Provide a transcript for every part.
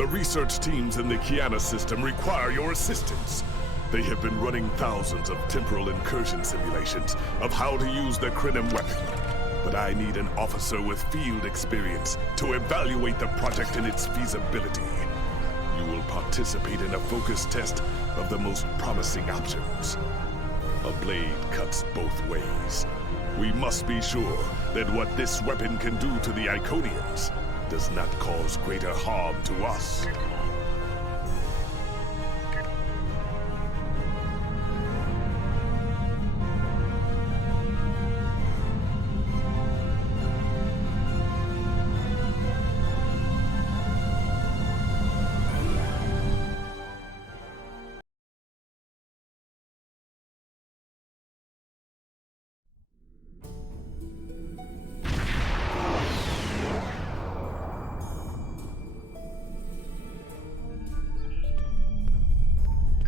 The research teams in the Kiana system require your assistance. They have been running thousands of temporal incursion simulations of how to use the Krenim weapon. But I need an officer with field experience to evaluate the project and its feasibility. You will participate in a focus test of the most promising options. A blade cuts both ways. We must be sure that what this weapon can do to the Iconians does not cause greater harm to us.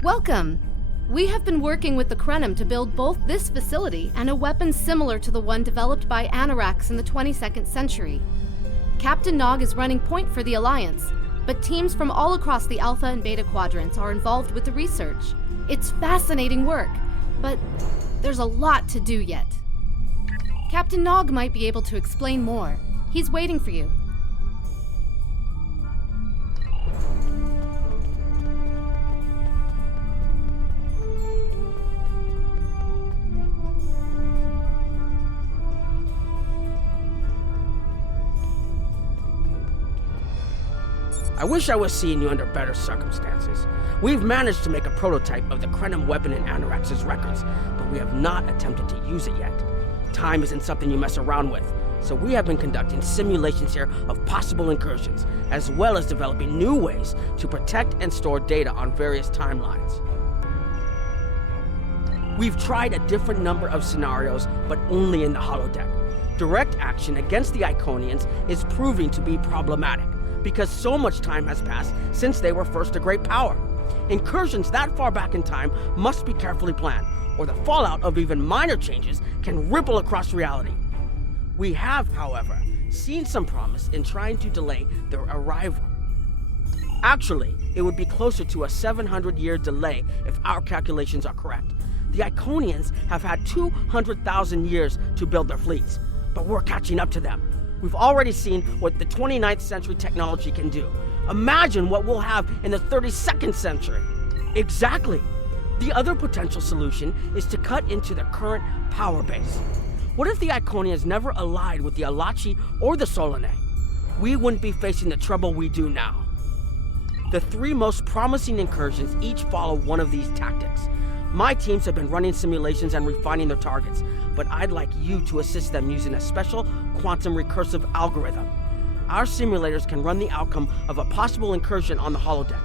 Welcome! We have been working with the Krenim to build both this facility and a weapon similar to the one developed by Anoraks in the 22nd century. Captain Nog is running point for the Alliance, but teams from all across the Alpha and Beta quadrants are involved with the research. It's fascinating work, but there's a lot to do yet. Captain Nog might be able to explain more. He's waiting for you. I wish I was seeing you under better circumstances. We've managed to make a prototype of the Krenim weapon in Anorax's records, but we have not attempted to use it yet. Time isn't something you mess around with, so we have been conducting simulations here of possible incursions, as well as developing new ways to protect and store data on various timelines. We've tried a different number of scenarios, but only in the holodeck. Direct action against the Iconians is proving to be problematic, because so much time has passed since they were first a great power. Incursions that far back in time must be carefully planned, or the fallout of even minor changes can ripple across reality. We have, however, seen some promise in trying to delay their arrival. Actually, it would be closer to a 700-year delay if our calculations are correct. The Iconians have had 200,000 years to build their fleets, but we're catching up to them. We've already seen what the 29th century technology can do. Imagine what we'll have in the 32nd century. Exactly. The other potential solution is to cut into the current power base. What if the Iconians never allied with the Alachi or the Solanae? We wouldn't be facing the trouble we do now. The three most promising incursions each follow one of these tactics. My teams have been running simulations and refining their targets, but I'd like you to assist them using a special quantum recursive algorithm. Our simulators can run the outcome of a possible incursion on the holodeck.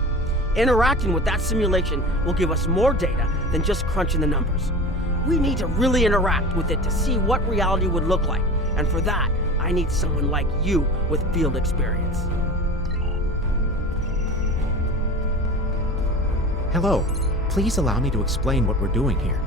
Interacting with that simulation will give us more data than just crunching the numbers. We need to really interact with it to see what reality would look like, and for that, I need someone like you with field experience. Hello. Please allow me to explain what we're doing here.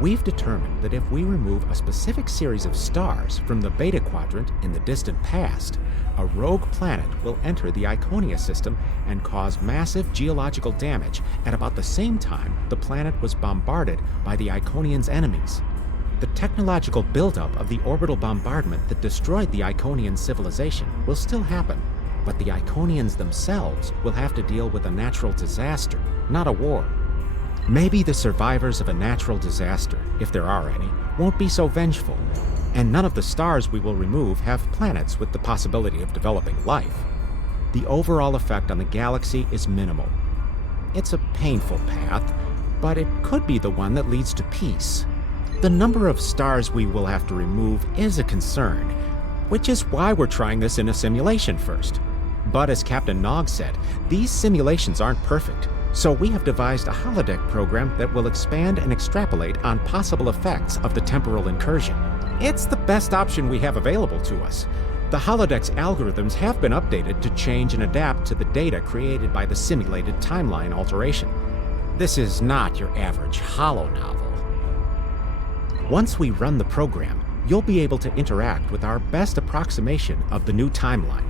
We've determined that if we remove a specific series of stars from the Beta Quadrant in the distant past, a rogue planet will enter the Iconia system and cause massive geological damage at about the same time the planet was bombarded by the Iconians' enemies. The technological buildup of the orbital bombardment that destroyed the Iconian civilization will still happen, but the Iconians themselves will have to deal with a natural disaster, not a war. Maybe the survivors of a natural disaster, if there are any, won't be so vengeful, and none of the stars we will remove have planets with the possibility of developing life. The overall effect on the galaxy is minimal. It's a painful path, but it could be the one that leads to peace. The number of stars we will have to remove is a concern, which is why we're trying this in a simulation first. But as Captain Nog said, these simulations aren't perfect. So we have devised a holodeck program that will expand and extrapolate on possible effects of the temporal incursion. It's the best option we have available to us. The holodeck's algorithms have been updated to change and adapt to the data created by the simulated timeline alteration. This is not your average holo novel. Once we run the program, you'll be able to interact with our best approximation of the new timeline.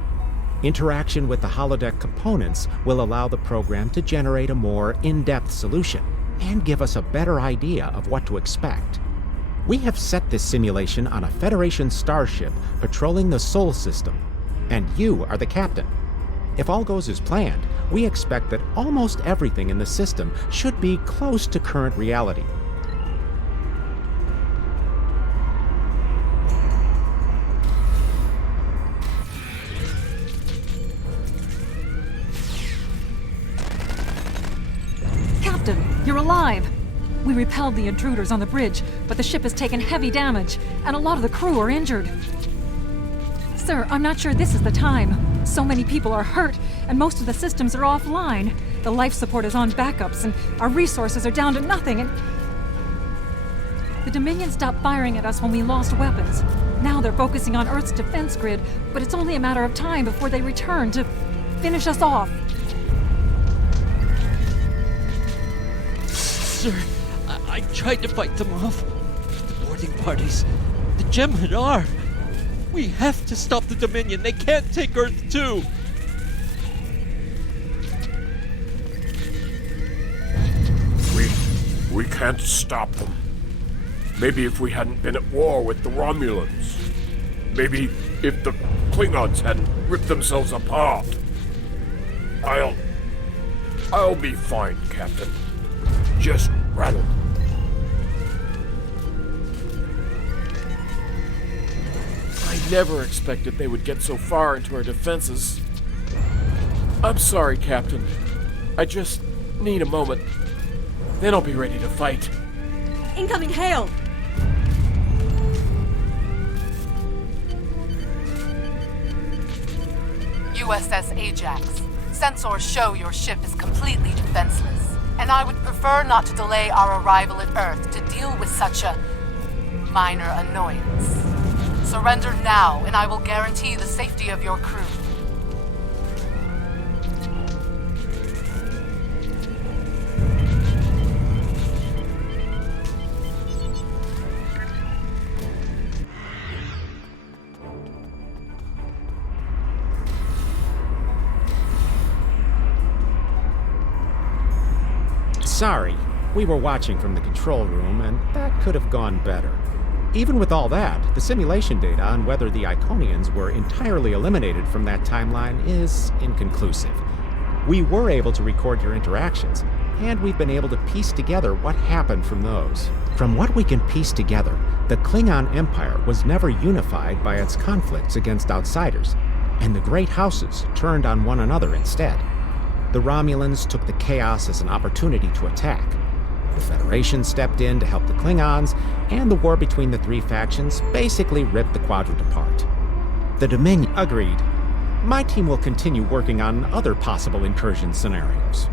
Interaction with the holodeck components will allow the program to generate a more in-depth solution and give us a better idea of what to expect. We have set this simulation on a Federation starship patrolling the Sol system, and you are the captain. If all goes as planned, we expect that almost everything in the system should be close to current reality. Captain, you're alive! We repelled the intruders on the bridge, but the ship has taken heavy damage, and a lot of the crew are injured. Sir, I'm not sure this is the time. So many people are hurt, and most of the systems are offline. The life support is on backups, and our resources are down to nothing, and... The Dominion stopped firing at us when we lost weapons. Now they're focusing on Earth's defense grid, but it's only a matter of time before they return to finish us off. Sir, I tried to fight them off. The boarding parties, the Jem'hadar. We have to stop the Dominion. They can't take Earth too. We can't stop them. Maybe if we hadn't been at war with the Romulans. Maybe if the Klingons hadn't ripped themselves apart. I'll be fine, Captain. Just rattle. I never expected they would get so far into our defenses. I'm sorry, Captain. I just need a moment. Then I'll be ready to fight. Incoming hail! USS Ajax. Sensors show your ship is completely defenseless, and I would prefer not to delay our arrival at Earth to deal with such a minor annoyance. Surrender now, and I will guarantee the safety of your crew. Sorry, we were watching from the control room, and that could have gone better. Even with all that, the simulation data on whether the Iconians were entirely eliminated from that timeline is inconclusive. We were able to record your interactions, and we've been able to piece together what happened from those. From what we can piece together, the Klingon Empire was never unified by its conflicts against outsiders, and the great houses turned on one another instead. The Romulans took the chaos as an opportunity to attack. The Federation stepped in to help the Klingons, and the war between the three factions basically ripped the quadrant apart. The Dominion agreed. My team will continue working on other possible incursion scenarios.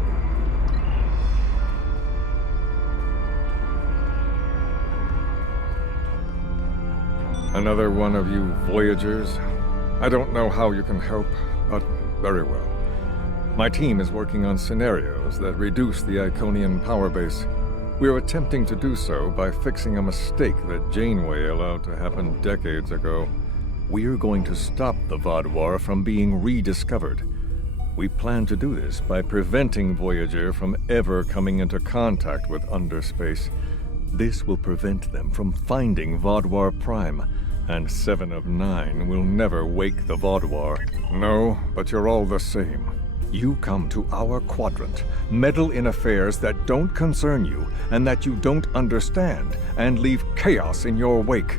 Another one of you Voyagers? I don't know how you can help, but very well. My team is working on scenarios that reduce the Iconian power base. We're attempting to do so by fixing a mistake that Janeway allowed to happen decades ago. We're going to stop the Vaadwaur from being rediscovered. We plan to do this by preventing Voyager from ever coming into contact with underspace. This will prevent them from finding Vaadwaur Prime, and 7 of 9 will never wake the Vaadwaur. No, but you're all the same. You come to our quadrant, meddle in affairs that don't concern you and that you don't understand, and leave chaos in your wake.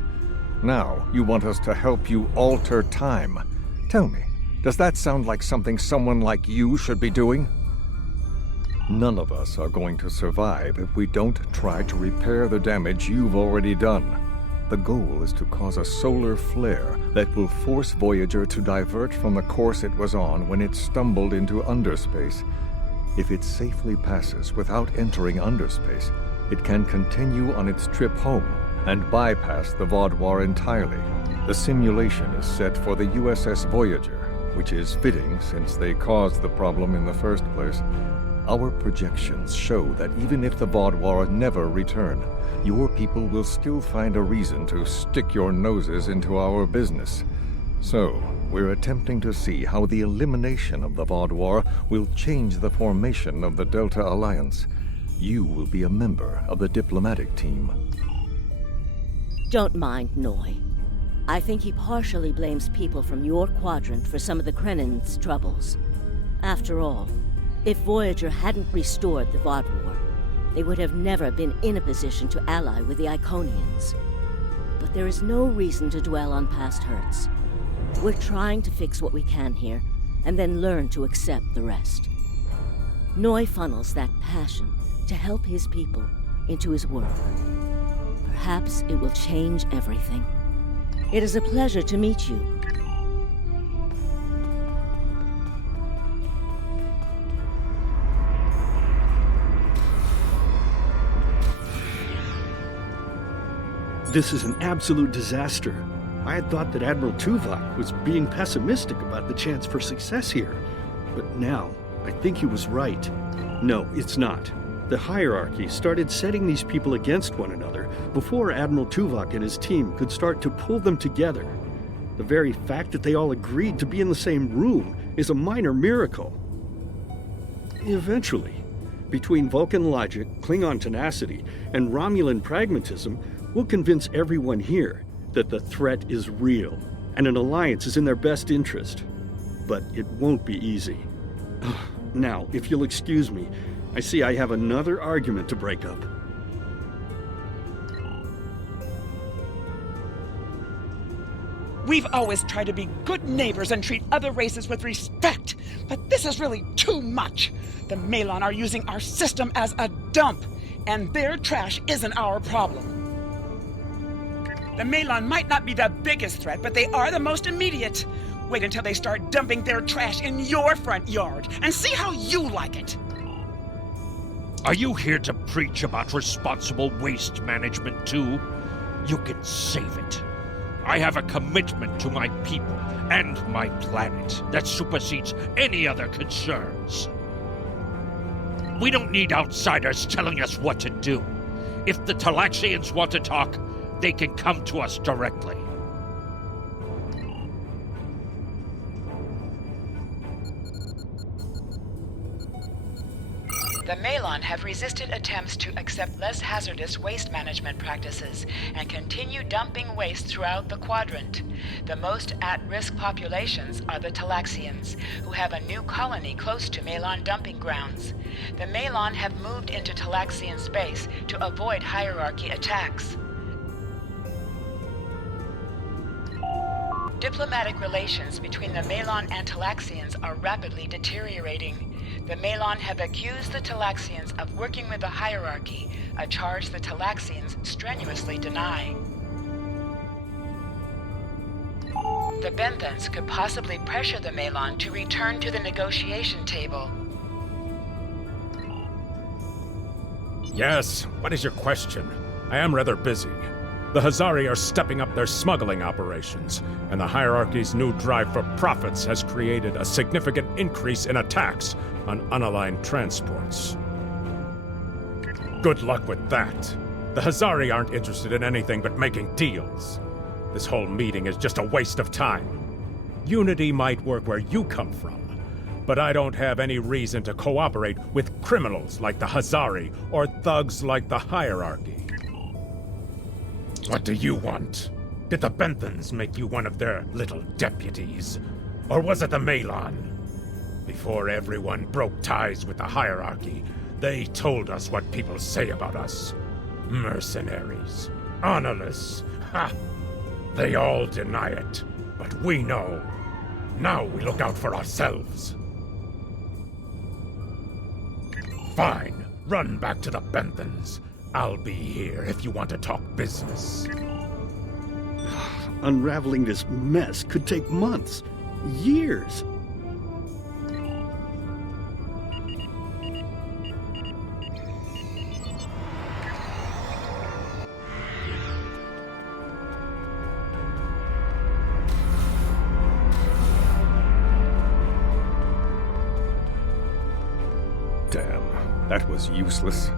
Now, you want us to help you alter time. Tell me, does that sound like something someone like you should be doing? None of us are going to survive if we don't try to repair the damage you've already done. The goal is to cause a solar flare that will force Voyager to divert from the course it was on when it stumbled into underspace. If it safely passes without entering underspace, it can continue on its trip home and bypass the Vaadwaur entirely. The simulation is set for the USS Voyager, which is fitting since they caused the problem in the first place. Our projections show that even if the Vaadwaur never return, your people will still find a reason to stick your noses into our business. So, we're attempting to see how the elimination of the Vaudouar will change the formation of the Delta Alliance. You will be a member of the diplomatic team. Don't mind Noy. I think he partially blames people from your quadrant for some of the Krennin's troubles. After all, if Voyager hadn't restored the Vaudouar, they would have never been in a position to ally with the Iconians. But there is no reason to dwell on past hurts. We're trying to fix what we can here, and then learn to accept the rest. Noy funnels that passion to help his people into his work. Perhaps it will change everything. It is a pleasure to meet you. This is an absolute disaster. I had thought that Admiral Tuvok was being pessimistic about the chance for success here. But now, I think he was right. No, it's not. The hierarchy started setting these people against one another before Admiral Tuvok and his team could start to pull them together. The very fact that they all agreed to be in the same room is a minor miracle. Eventually, between Vulcan logic, Klingon tenacity, and Romulan pragmatism, we'll convince everyone here that the threat is real and an alliance is in their best interest. But it won't be easy. Now, if you'll excuse me, I see I have another argument to break up. We've always tried to be good neighbors and treat other races with respect, but this is really too much. The Malon are using our system as a dump, and their trash isn't our problem. The Malon might not be the biggest threat, but they are the most immediate. Wait until they start dumping their trash in your front yard, and see how you like it. Are you here to preach about responsible waste management too? You can save it. I have a commitment to my people and my planet that supersedes any other concerns. We don't need outsiders telling us what to do. If the Talaxians want to talk, they can come to us directly. The Malon have resisted attempts to accept less hazardous waste management practices and continue dumping waste throughout the quadrant. The most at-risk populations are the Talaxians, who have a new colony close to Malon dumping grounds. The Malon have moved into Talaxian space to avoid hierarchy attacks. Diplomatic relations between the Malon and Talaxians are rapidly deteriorating. The Malon have accused the Talaxians of working with the hierarchy, a charge the Talaxians strenuously deny. The Benthans could possibly pressure the Malon to return to the negotiation table. Yes, what is your question? I am rather busy. The Hazari are stepping up their smuggling operations, and the hierarchy's new drive for profits has created a significant increase in attacks on unaligned transports. Good luck with that. The Hazari aren't interested in anything but making deals. This whole meeting is just a waste of time. Unity might work where you come from, but I don't have any reason to cooperate with criminals like the Hazari or thugs like the hierarchy. What do you want? Did the Benthans make you one of their little deputies? Or was it the Malon? Before everyone broke ties with the hierarchy, they told us what people say about us. Mercenaries. Honorless. Ha! They all deny it, but we know. Now we look out for ourselves. Fine. Run back to the Benthans. I'll be here if you want to talk business. Unraveling this mess could take months, years. Damn, that was useless.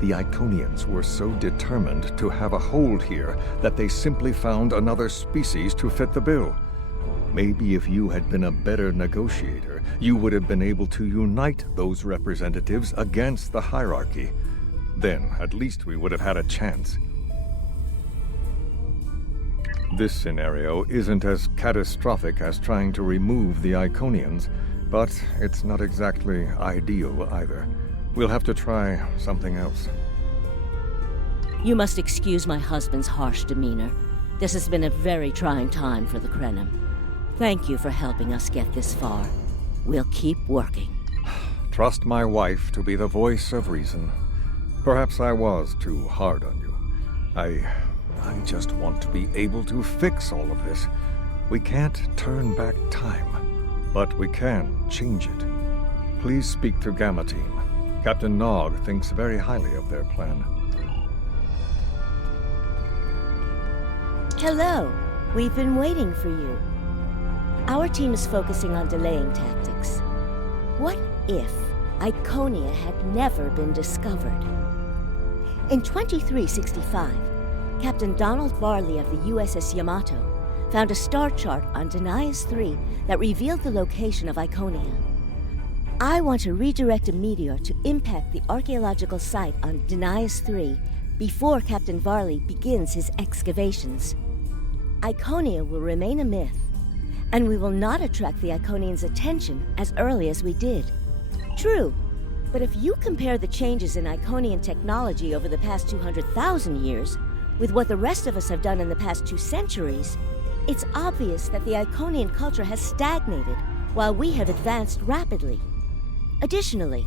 The Iconians were so determined to have a hold here that they simply found another species to fit the bill. Maybe if you had been a better negotiator, you would have been able to unite those representatives against the hierarchy. Then, at least we would have had a chance. This scenario isn't as catastrophic as trying to remove the Iconians, but it's not exactly ideal either. We'll have to try something else. You must excuse my husband's harsh demeanor. This has been a very trying time for the Krenim. Thank you for helping us get this far. We'll keep working. Trust my wife to be the voice of reason. Perhaps I was too hard on you. I just want to be able to fix all of this. We can't turn back time, but we can change it. Please speak to Gamma Team. Captain Nog thinks very highly of their plan. Hello. We've been waiting for you. Our team is focusing on delaying tactics. What if Iconia had never been discovered? In 2365, Captain Donald Varley of the USS Yamato found a star chart on Denias 3 that revealed the location of Iconia. I want to redirect a meteor to impact the archaeological site on Denias 3 before Captain Varley begins his excavations. Iconia will remain a myth, and we will not attract the Iconians' attention as early as we did. True, but if you compare the changes in Iconian technology over the past 200,000 years with what the rest of us have done in the past 2 centuries, it's obvious that the Iconian culture has stagnated while we have advanced rapidly. Additionally,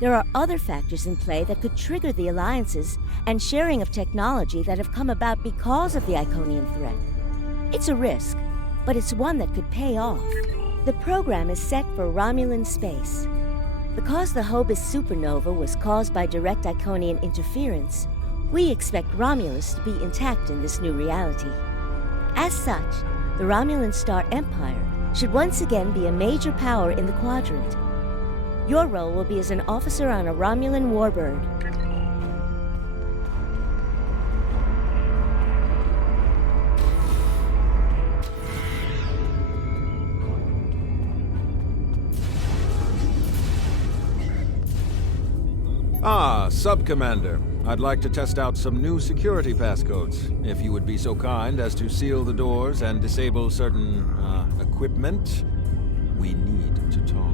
there are other factors in play that could trigger the alliances and sharing of technology that have come about because of the Iconian threat. It's a risk, but it's one that could pay off. The program is set for Romulan space. Because the Hobus supernova was caused by direct Iconian interference, we expect Romulus to be intact in this new reality. As such, the Romulan Star Empire should once again be a major power in the quadrant. Your role will be as an officer on a Romulan warbird. Ah, Sub-Commander. I'd like to test out some new security passcodes, if you would be so kind as to seal the doors and disable certain, equipment. We need to talk.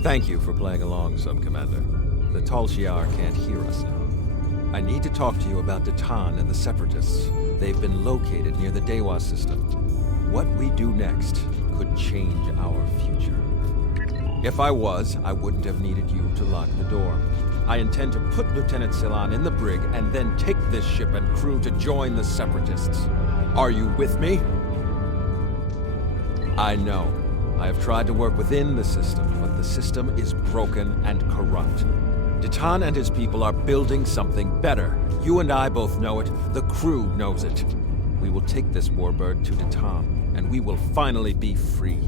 Thank you for playing along, Sub-Commander. The Tal Shiar can't hear us now. I need to talk to you about Datan and the Separatists. They've been located near the Dewa system. What we do next could change our future. If I was, I wouldn't have needed you to lock the door. I intend to put Lieutenant Silan in the brig and then take this ship and crew to join the Separatists. Are you with me? I know. I have tried to work within the system, but the system is broken and corrupt. Datan and his people are building something better. You and I both know it. The crew knows it. We will take this warbird to Datan, and we will finally be free.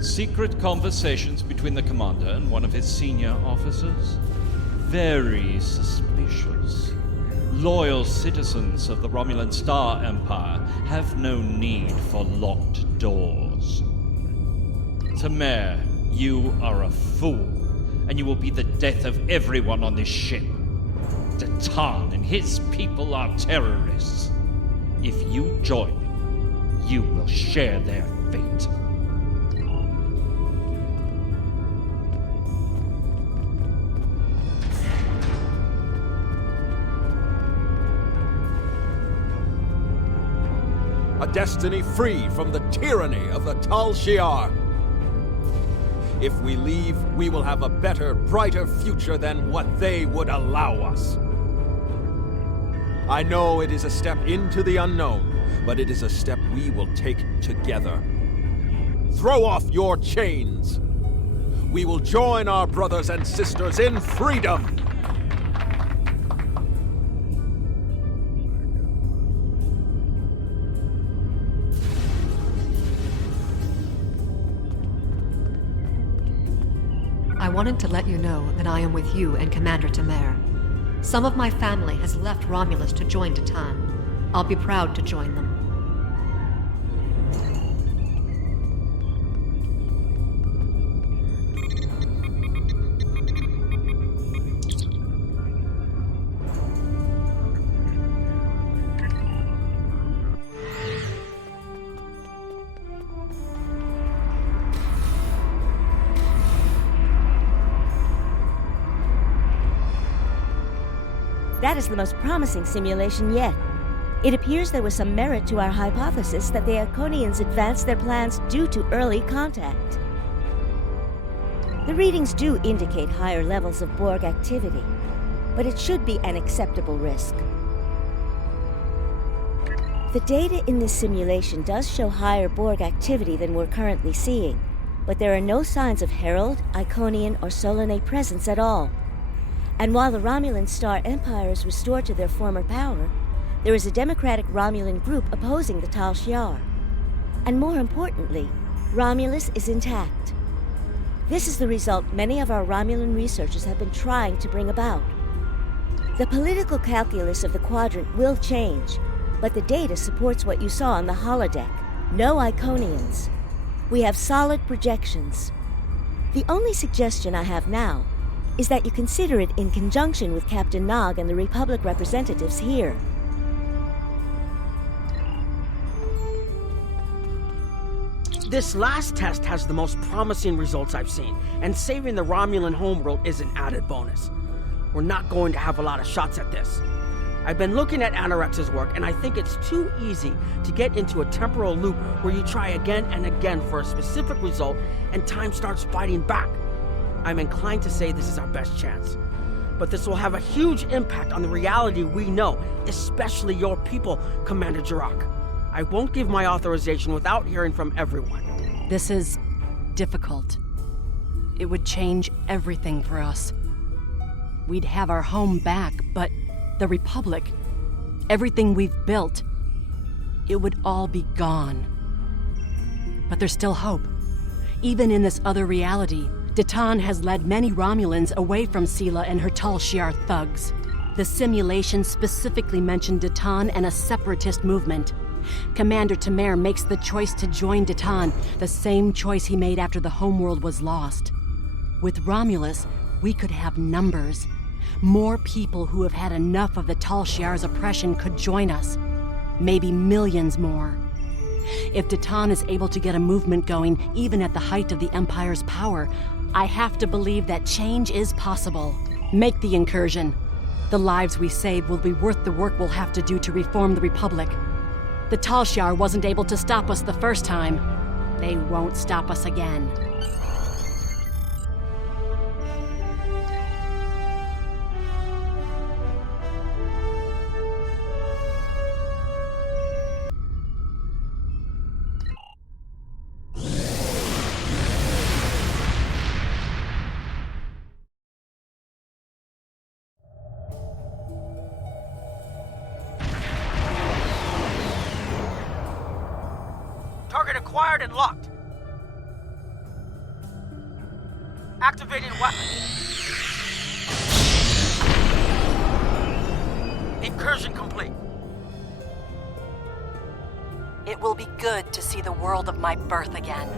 Secret conversations between the commander and one of his senior officers? Very suspicious. Loyal citizens of the Romulan Star Empire have no need for locked doors. Tamer, you are a fool, and you will be the death of everyone on this ship. Datan and his people are terrorists. If you join them, you will share their fate. A destiny free from the tyranny of the Tal Shiar. If we leave, we will have a better, brighter future than what they would allow us. I know it is a step into the unknown, but it is a step we will take together. Throw off your chains. We will join our brothers and sisters in freedom. I wanted to let you know that I am with you and Commander Temer. Some of my family has left Romulus to join Titan. I'll be proud to join them. That is the most promising simulation yet. It appears there was some merit to our hypothesis that the Iconians advanced their plans due to early contact. The readings do indicate higher levels of Borg activity, but it should be an acceptable risk. The data in this simulation does show higher Borg activity than we're currently seeing, but there are no signs of Herald, Iconian, or Solanae presence at all. And while the Romulan Star Empire is restored to their former power, there is a democratic Romulan group opposing the Tal Shiar. And more importantly, Romulus is intact. This is the result many of our Romulan researchers have been trying to bring about. The political calculus of the Quadrant will change, but the data supports what you saw on the holodeck. No Iconians. We have solid projections. The only suggestion I have now is that you consider it in conjunction with Captain Nog and the Republic representatives here. This last test has the most promising results I've seen, and saving the Romulan homeworld is an added bonus. We're not going to have a lot of shots at this. I've been looking at Anorex's work, and I think it's too easy to get into a temporal loop where you try again and again for a specific result, and time starts fighting back. I'm inclined to say this is our best chance. But this will have a huge impact on the reality we know, especially your people, Commander Jarok. I won't give my authorization without hearing from everyone. This is difficult. It would change everything for us. We'd have our home back, but the Republic, everything we've built, it would all be gone. But there's still hope. Even in this other reality, Titan has led many Romulans away from Sela and her Tal Shiar thugs. The simulation specifically mentioned Titan and a separatist movement. Commander Temer makes the choice to join Titan, the same choice he made after the homeworld was lost. With Romulus, we could have numbers. More people who have had enough of the Tal Shiar's oppression could join us. Maybe millions more. If Titan is able to get a movement going, even at the height of the Empire's power, I have to believe that change is possible. Make the incursion. The lives we save will be worth the work we'll have to do to reform the Republic. The Tal Shiar wasn't able to stop us the first time. They won't stop us again. Target acquired and locked. Activating weapon. Incursion complete. It will be good to see the world of my birth again.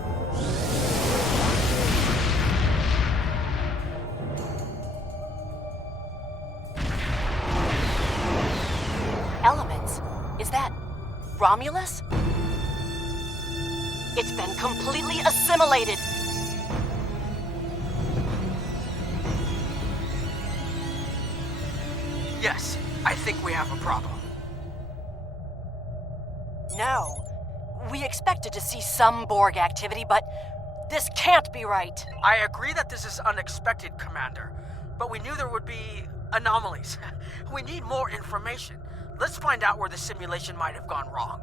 Elements? Is that Romulus? It's been completely assimilated. Yes, I think we have a problem. No. We expected to see some Borg activity, but this can't be right. I agree that this is unexpected, Commander, but we knew there would be anomalies. We need more information. Let's find out where the simulation might have gone wrong.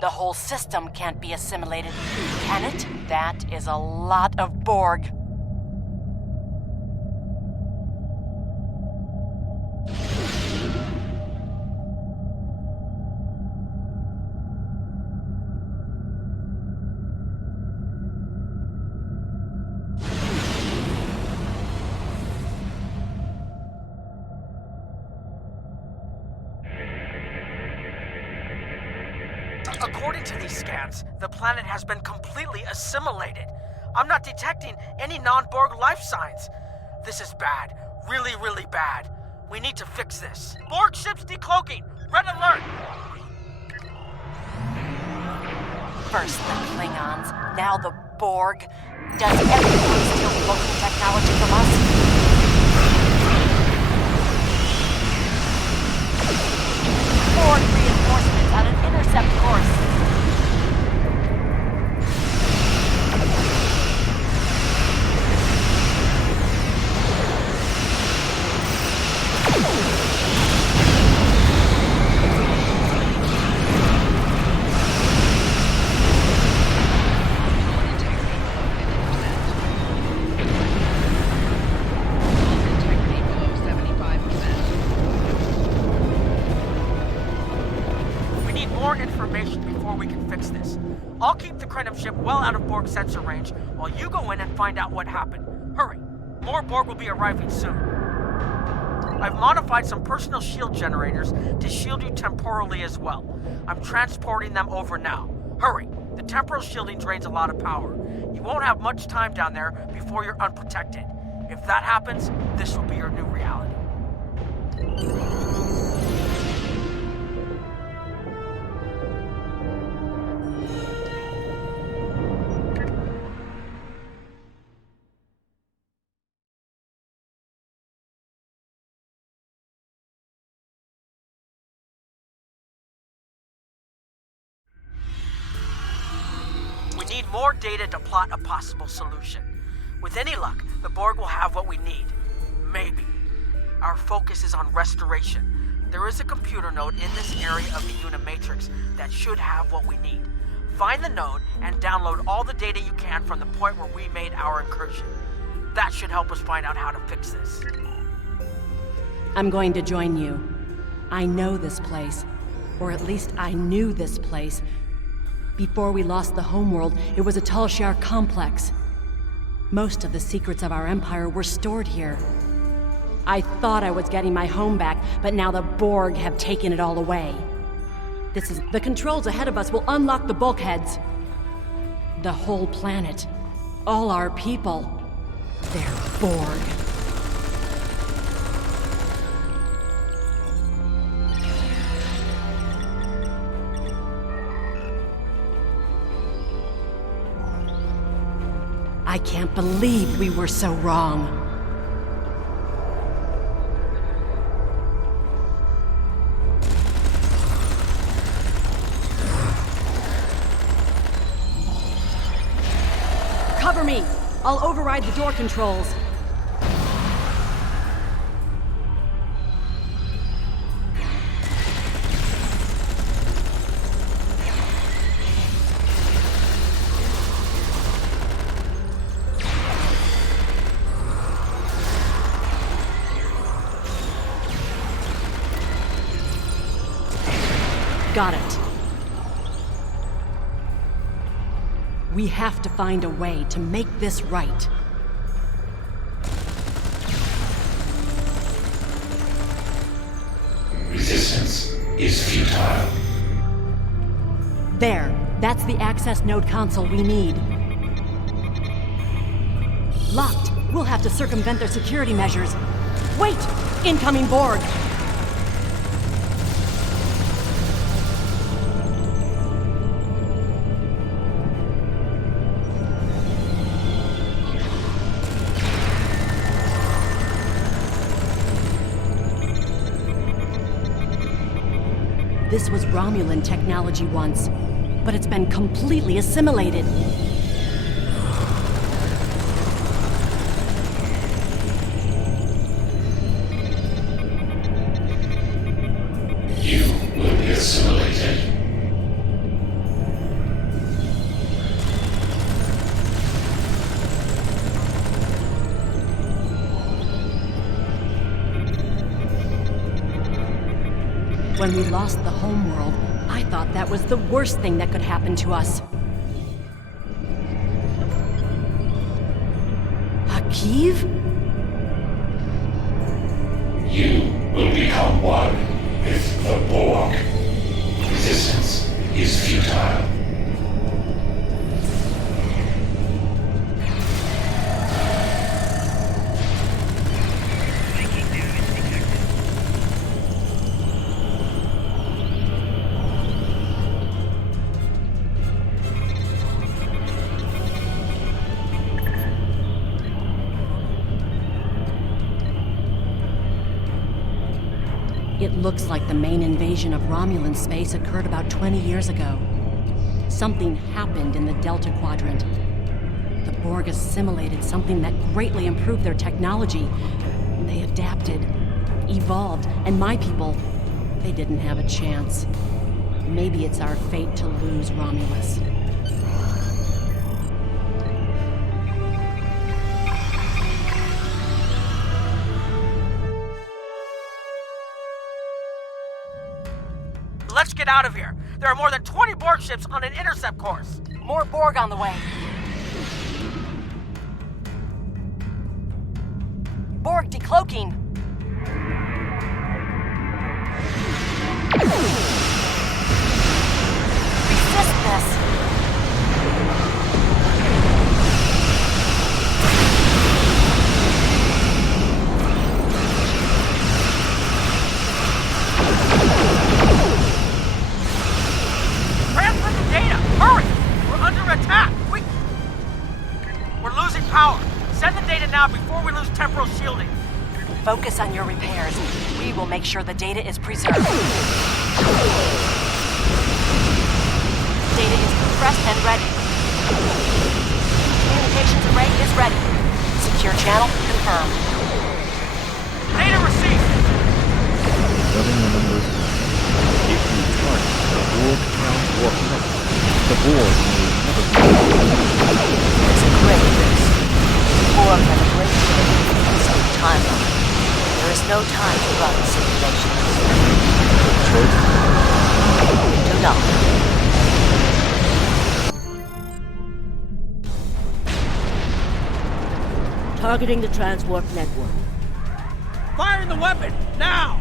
The whole system can't be assimilated, can it? That is a lot of Borg. According to these scans, the planet has been completely assimilated. I'm not detecting any non-Borg life signs. This is bad. Really, really bad. We need to fix this. Borg ships decloaking! Red alert! First the Klingons, now the Borg. Does everyone steal cloaking technology from us? Borg reinforcements on an intercept course. I'll keep the Krenim ship well out of Borg sensor range while you go in and find out what happened. Hurry. More Borg will be arriving soon. I've modified some personal shield generators to shield you temporally as well. I'm transporting them over now. Hurry. The temporal shielding drains a lot of power. You won't have much time down there before you're unprotected. If that happens, this will be your new reality. We need more data to plot a possible solution. With any luck, the Borg will have what we need. Maybe. Our focus is on restoration. There is a computer node in this area of the Unimatrix that should have what we need. Find the node and download all the data you can from the point where we made our incursion. That should help us find out how to fix this. I'm going to join you. I know this place. Or at least I knew this place. Before we lost the homeworld, it was a Tal Shiar complex. Most of the secrets of our empire were stored here. I thought I was getting my home back, but now the Borg have taken it all away. The controls ahead of us will unlock the bulkheads. The whole planet. All our people. They're Borg. I can't believe we were so wrong. Cover me! I'll override the door controls. Got it. We have to find a way to make this right. Resistance is futile. There. That's the access node console we need. Locked. We'll have to circumvent their security measures. Wait! Incoming Borg! This was Romulan technology once, but it's been completely assimilated. When we lost the homeworld, I thought that was the worst thing that could happen to us. Akiv? You will become one with the Borg. Resistance is futile. It looks like the main invasion of Romulan space occurred about 20 years ago. Something happened in the Delta Quadrant. The Borg assimilated something that greatly improved their technology. They adapted, evolved, and my people, they didn't have a chance. Maybe it's our fate to lose Romulus. Let's get out of here. There are more than 20 Borg ships on an intercept course. More Borg on the way. Borg decloaking. Resist this. Focus on your repairs. We will make sure the data is preserved. Data is compressed and ready. Communications array is ready. Secure channel confirmed. Data received! Letting the numbers if you target the Borg transport network, the Borg will never be It's a great risk. Borg have a great deal of influence on the timeline. There is no time to run simulations. Do not. Targeting the transwarp network. Firing the weapon, now!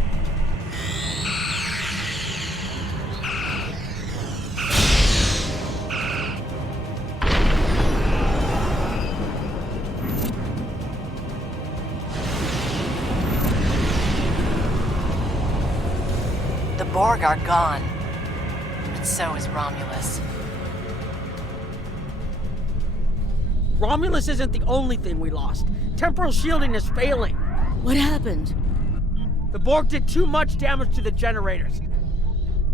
The Borg are gone, but so is Romulus. Romulus isn't the only thing we lost. Temporal shielding is failing. What happened? The Borg did too much damage to the generators.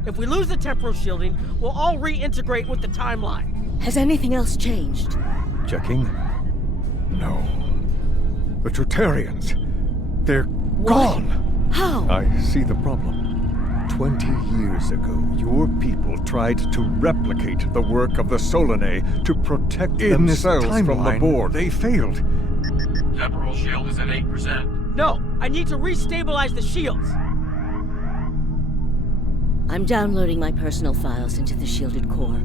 If we lose the temporal shielding, we'll all reintegrate with the timeline. Has anything else changed? Checking? No. The Tutarians. They're gone. How? I see the problem. 20 years ago, your people tried to replicate the work of the Solanae to protect themselves from the Borg. They failed. Temporal shield is at 8%. No, I need to restabilize the shields. I'm downloading my personal files into the shielded core.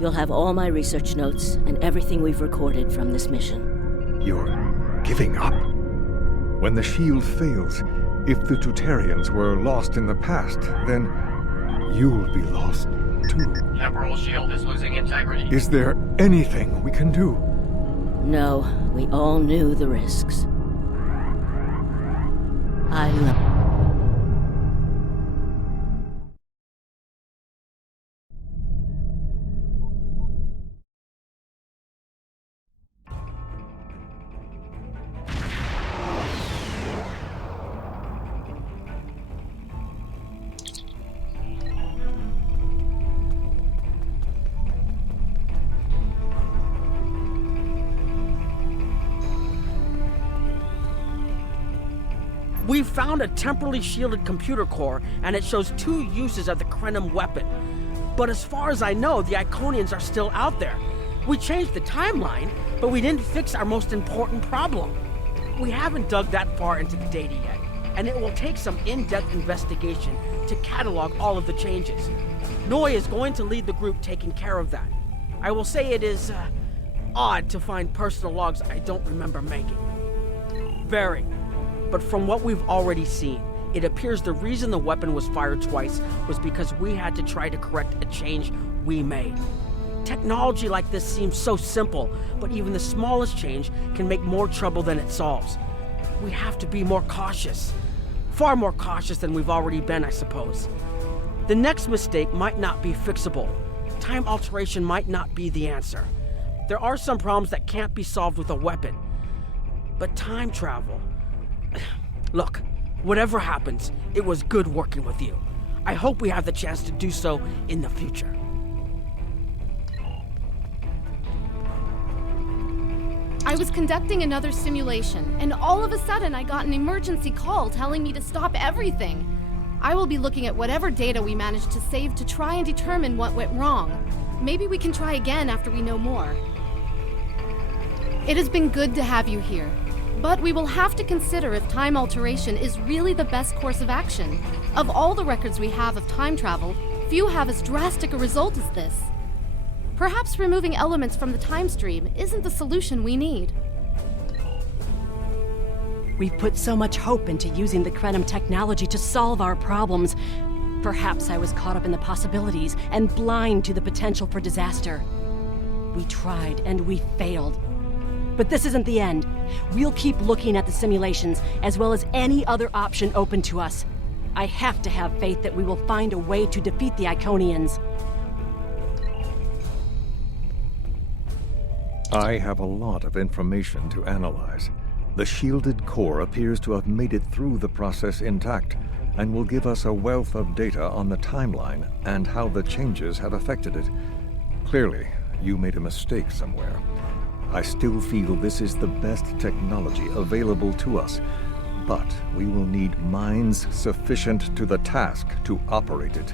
You'll have all my research notes and everything we've recorded from this mission. You're giving up? When the shield fails, if the Tutarians were lost in the past, then you'll be lost too. Temporal shield is losing integrity. Is there anything we can do? No, we all knew the risks. I love... We found a temporally shielded computer core, and it shows 2 uses of the Krenim weapon. But as far as I know, the Iconians are still out there. We changed the timeline, but we didn't fix our most important problem. We haven't dug that far into the data yet, and it will take some in-depth investigation to catalog all of the changes. Noi is going to lead the group taking care of that. I will say it is odd to find personal logs I don't remember making. Very. But from what we've already seen, it appears the reason the weapon was fired twice was because we had to try to correct a change we made. Technology like this seems so simple, but even the smallest change can make more trouble than it solves. We have to be more cautious. Far more cautious than we've already been, I suppose. The next mistake might not be fixable. Time alteration might not be the answer. There are some problems that can't be solved with a weapon. But time travel... Look, whatever happens, it was good working with you. I hope we have the chance to do so in the future. I was conducting another simulation, and all of a sudden I got an emergency call telling me to stop everything. I will be looking at whatever data we managed to save to try and determine what went wrong. Maybe we can try again after we know more. It has been good to have you here, but we will have to consider if time alteration is really the best course of action. Of all the records we have of time travel, few have as drastic a result as this. Perhaps removing elements from the time stream isn't the solution we need. We've put so much hope into using the Krenim technology to solve our problems. Perhaps I was caught up in the possibilities and blind to the potential for disaster. We tried and we failed. But this isn't the end. We'll keep looking at the simulations as well as any other option open to us. I have to have faith that we will find a way to defeat the Iconians. I have a lot of information to analyze. The shielded core appears to have made it through the process intact, and will give us a wealth of data on the timeline and how the changes have affected it. Clearly, you made a mistake somewhere. I still feel this is the best technology available to us, but we will need minds sufficient to the task to operate it.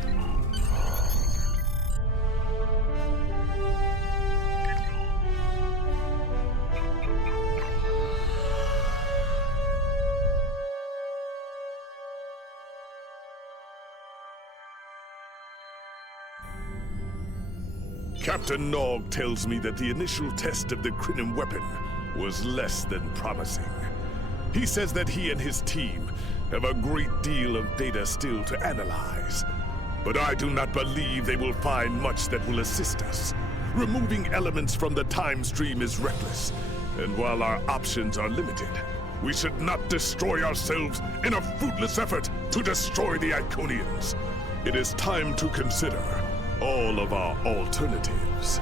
Captain Nog tells me that the initial test of the Krenim weapon was less than promising. He says that he and his team have a great deal of data still to analyze. But I do not believe they will find much that will assist us. Removing elements from the time stream is reckless, and while our options are limited, we should not destroy ourselves in a fruitless effort to destroy the Iconians. It is time to consider all of our alternatives.